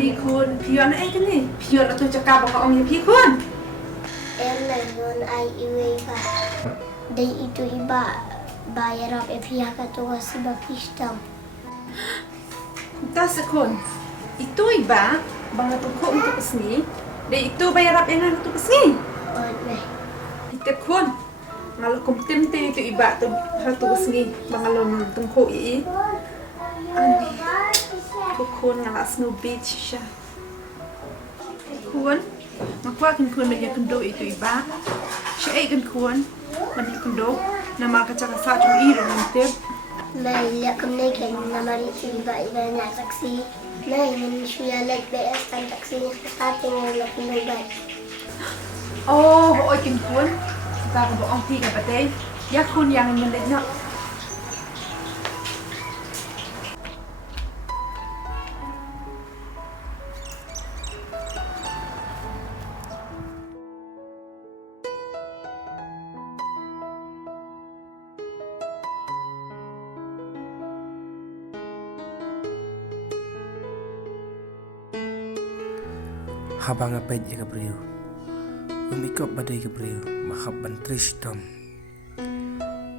นี่คุณพี่ยอนเอ้กันนี่พี่ยอนตัวจะกลับบอกองพี่คุณ Ellen IUEFA Day itu iba bayar apa pihak atau sebab sistem. Tas kun itu iba bang tuku untuk kesini dan itu bayar apa yang untuk kesini Oh, nih. itu kun ngalau kumtim itu iba tu harus kesini bang alun tungku i ani kun ngalau snow beach sya kun ngaku akan kun banyak kendo itu iba syai kan kun banyak kendo nama kacang sa cuma i romantik Nah, lihat kemana kan nama itu iba nak taksi. Nah, ini sudah lihat BS kan taksinya starting yang lebih oh ôi kinh cuốn ta còn bộ ông thi cả bate giác khôn yang mình đến nhở Habang apet ya Gabriel ikut badai Gabriel mahab bantris tom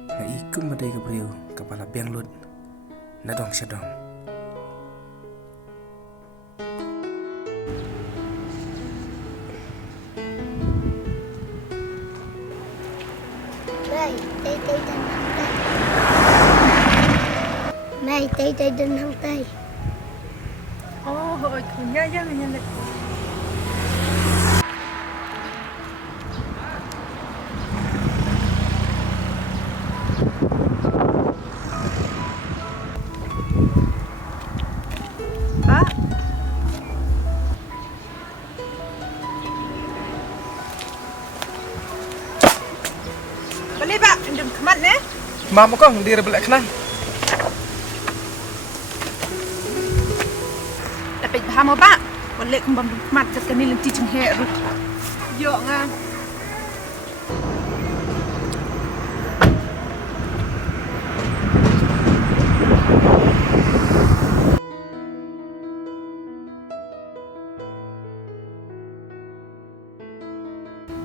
na ikut badai Gabriel kepala biang lut nadong syadong Mai tay dan hang tay. oh ôi kunya yang yang Pak Boleh Pak, pinjam kemat ni Mama kong di rebelak kenang Dapat paham Pak Boleh kembang kemat ke ni lenti cenghe rut Yok ngah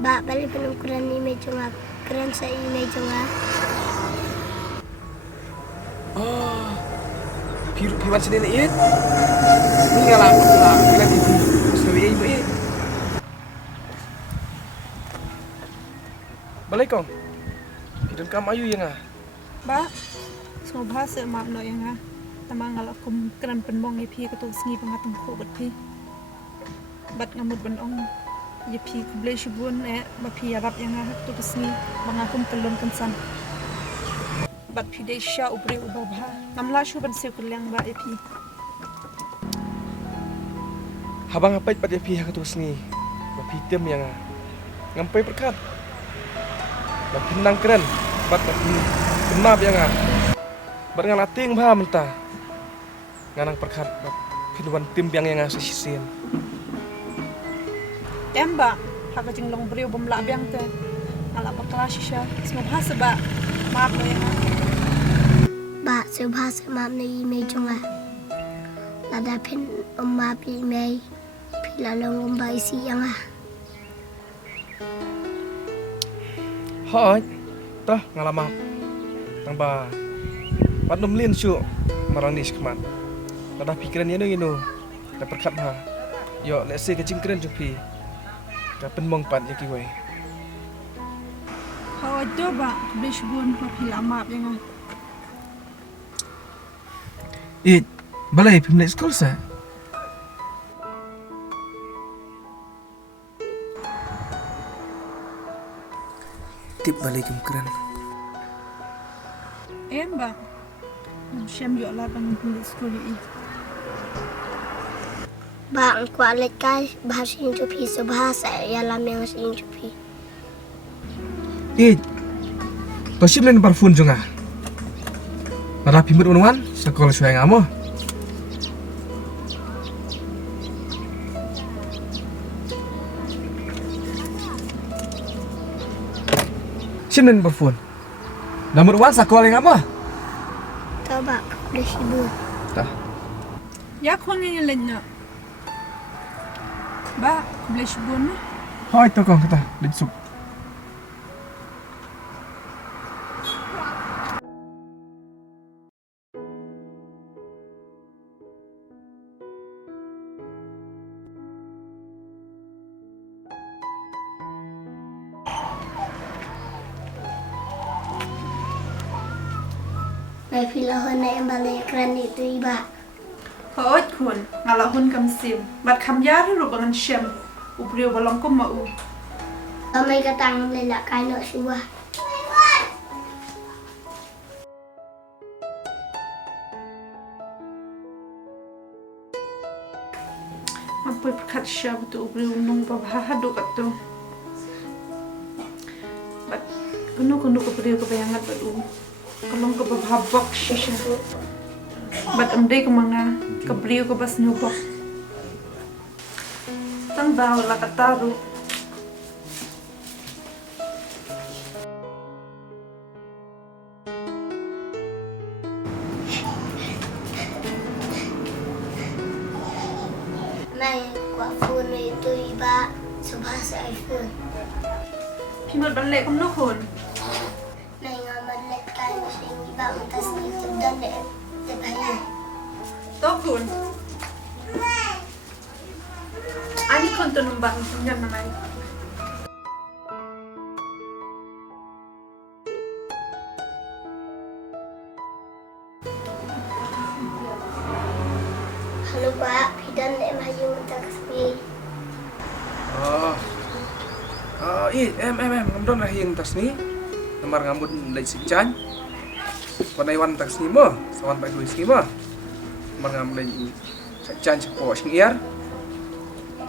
Ba balik penukuran ni medyo nga. Keren sa medyo nga. oh piwan sendiri it ni ngalah lah kena di sewi ibu it balik kong hidung kam ayu yang ah Pak semua bahasa maaf no yang ngah Tamang ngalah kum keren penmong ye pi ketuk sengi pengatang ko bat pi Bat ngamut benong ye pi kublai shubun ba pi arab yang ngah tu kesni mengakum telun kensan Bat pi dei sha ubri ubabha namla shu ban se kulyang ba ye pi habang apet pada pihak tu seni bapi tem yang ngampai berkat bapi nang keren bat kenap yang barengan ating bah mentah nganang berkat kehidupan tim yang sesisin Tembak hak jing long brio bomla biang te ala bakla shisha semua bahasa ba maaf no yang ngah Ba subhas mam ni medyo nga. Lada pin pi may pilalong isi yang nga. Hoi, toh ngalamak nang ba padum lin su marang ni skman ada pikiran yang inu da berkat ha yo let's say kecing keren jupi ka penmong pat yaki wei Hawa doba kublai shubun ba pi lama yang ngah it balai pimlek skol sa tip balai keren Mbak Syam yok lah bang kulit sekolah ini Ba ang kualit kay bahasa Injupi subhasa yalam yang Injupi. Toshim len parfum jonga para pimut unuan sekolah suai ngamo Sim len parfum Namun uan sekolah ngamo Coba udah sibuk. Tah Ya kon yang lainnya Ba, aku boleh shibun na. Hai to kong kata litsuk. Mai phi la hơn em ba lệ kran itu iba. Hoi kun, ngalahun kam sim. Bat kam yar ru bangan syam. Ubriu balong kum mau. Mai ka tang le la kai no suwa. Ampoi perkat syam tu ubriu nung babha hadu kat tu. Bat kunu ubriu ke bayangat batu. Kalong ke babha bok shisha. Bat amdai ke manga ke beriu ke bas nyubok. Tang bau la kataru. Mai kwa phone itu iba subhasa iPhone. Pimat balik kum no kun. Mai ngamat le kai no sing iba utas ni dan de te bayi. Tokun. Ani konto numbang tunjan namai. Halo Pak, bidan de mayu taksi. Em ngam rahing tas ni. Namar ngambut leit si chan. Wanai wan tas ni mo, sawan pai duis ni mo. Namar ngam leit si chan cepo sing iar.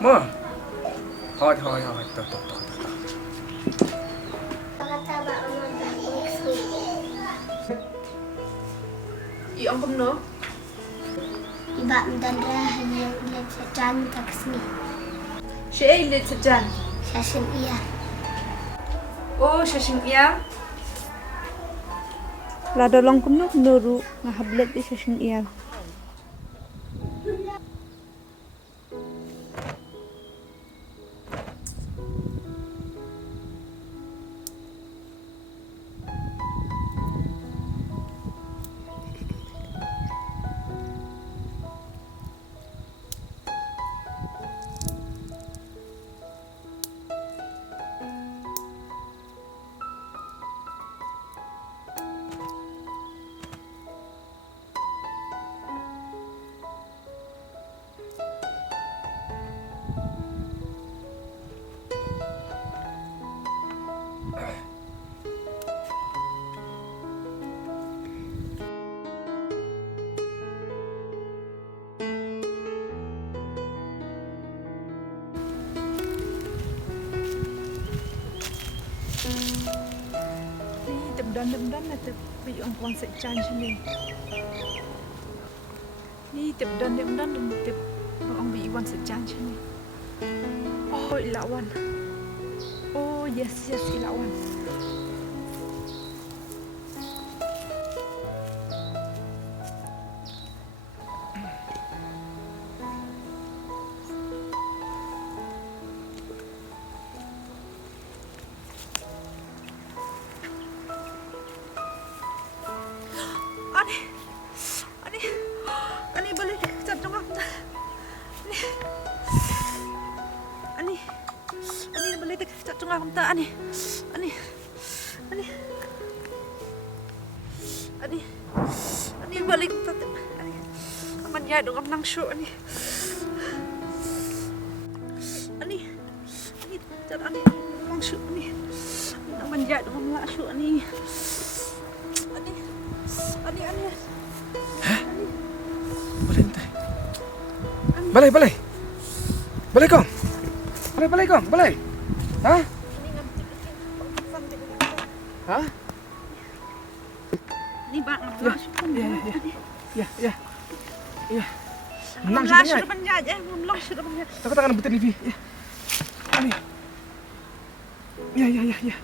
Mo. Hoi to. Kata Pak Aman taksi. I ongkom no. Iba dan dah yang le sejan taksi. Syai le sejan. Sasin iya. Oh, syashing iya. La dolong kum no nuru ngahablet di syashing iya. Đâm đâm là tập bị ông quan sẽ chan cho mình đi tập đâm đâm tập ông bị quan sẽ chan cho mình ôi lão quan oh yes lão quan Ani balik cat dong aku. Ani balik cat dong aku tak ani balik cat ani aman ya dong am nang show ani cat ani nang show ani aman ya dong am nang show ani Balai kong. Balai kong. Hah? Hah? Ni bang nang show. Ya. Nang Nang show show banyak ya, nang show banyak. Aku tak akan betul TV. Ya. Ani. Ya.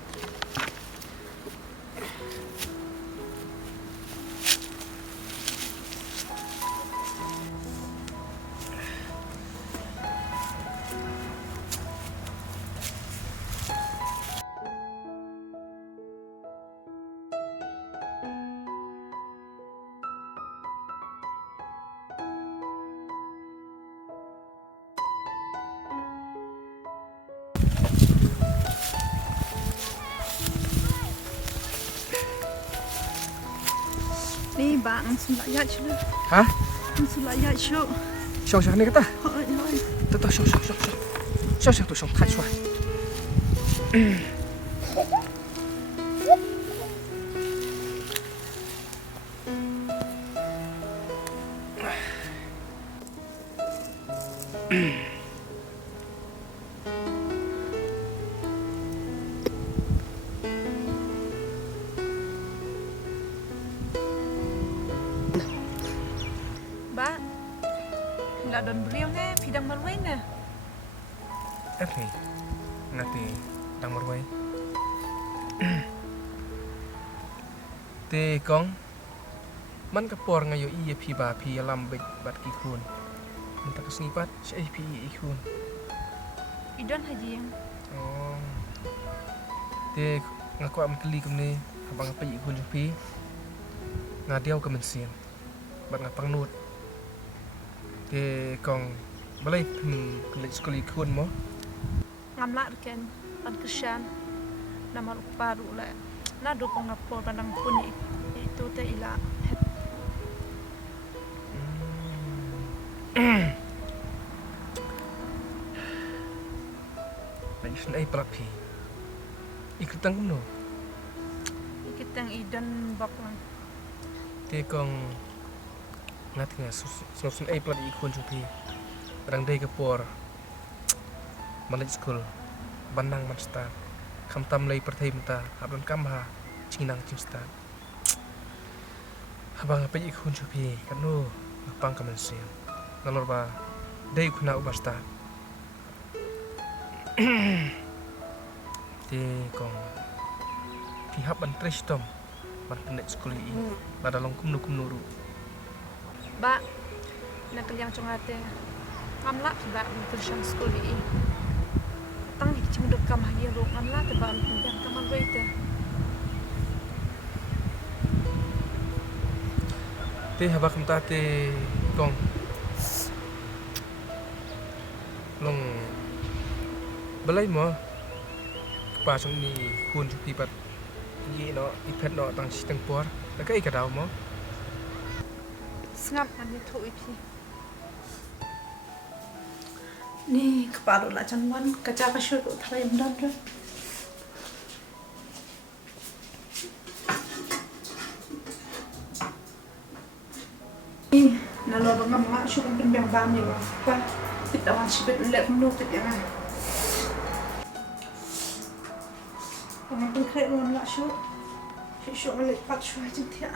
bang sulaya chula. Hah? Sulaya chu. Syok ni kata. Hoi hoi. Tuh syok tuh syok thai syok. Ba. La don beliau ne pidang malwai ne. Ni ngati tang marwai. Te kong man kapor ngayo iya pi ba pi alam bat ki khun. Man tak snipat sei pi i khun. Idon haji yang. Oh. Te ngaku am keli kumne abang apa i khun pi. Ngadiau ke mensian. Bat ngapang nut. Te kong balai pelik sekali khun mo. Ngamla ken an kesyan. Nama paru la. Na do pangapor pandang pun itu te ila. Sun ai pelapi. Ikutang kuno. Ikitang idan baklang. Te kong ngati nga sun ai pelap ikun jupi. Rang dei kapor. Manaj school. Bandang mansta. Kam tam lay perthai mata hablan kamha chinang chimsta. Habang apa ikun jupi kanu ngapang kamansian. Nalor ba dei kuna ubasta. Te kong pihak ban tristom ban penek sekolah ini pada long kumnu ru Ba. Nak yang congate. Ngamla ba tersan sekolah ini. Tang cing dok kam hagi ro ngamla te ba pindah taman wei te. te habak mta te kong long balai mo pa trong ni kun chu pi pat yi no i phet no tang si tang por la kai ka daw mo Ngap an ni thu ipi. Ni kepala la janwan kaca kasyur uthai mdan re. Ni nalo bangam ma syu kan biang bam ni wa. Pa pitawan sibet lek no te yang. Ang pun khay mon la syu. Syu lek pat syu jin thia.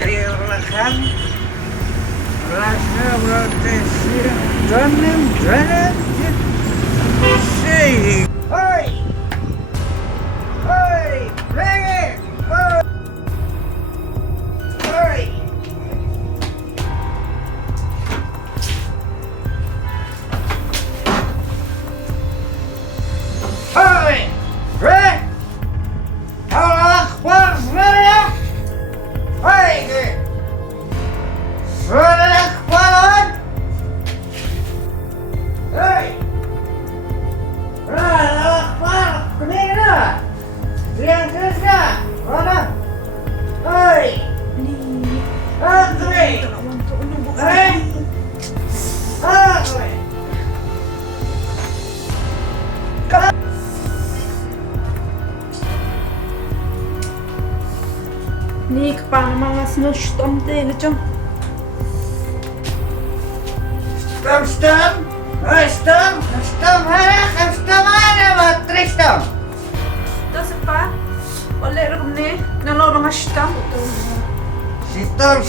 Relajan, rasa proteksi dalam jalan sih. Hoi, hoi, pergi, hoi. Hoi, pergi. Allah Akbar, semuanya. Hoi, Suara kepalauan. Hei. Suara kepala. Kuning dah. Yang kerja. Mana? Hei. Ni. Hei. Tolong untuk nunggu. Hei. Hei. Ni kepala mga snowstorm te lecong. Stem. Mana buat Tristem? Ito pa. Oleh rum ni nalorong astam. Sitom.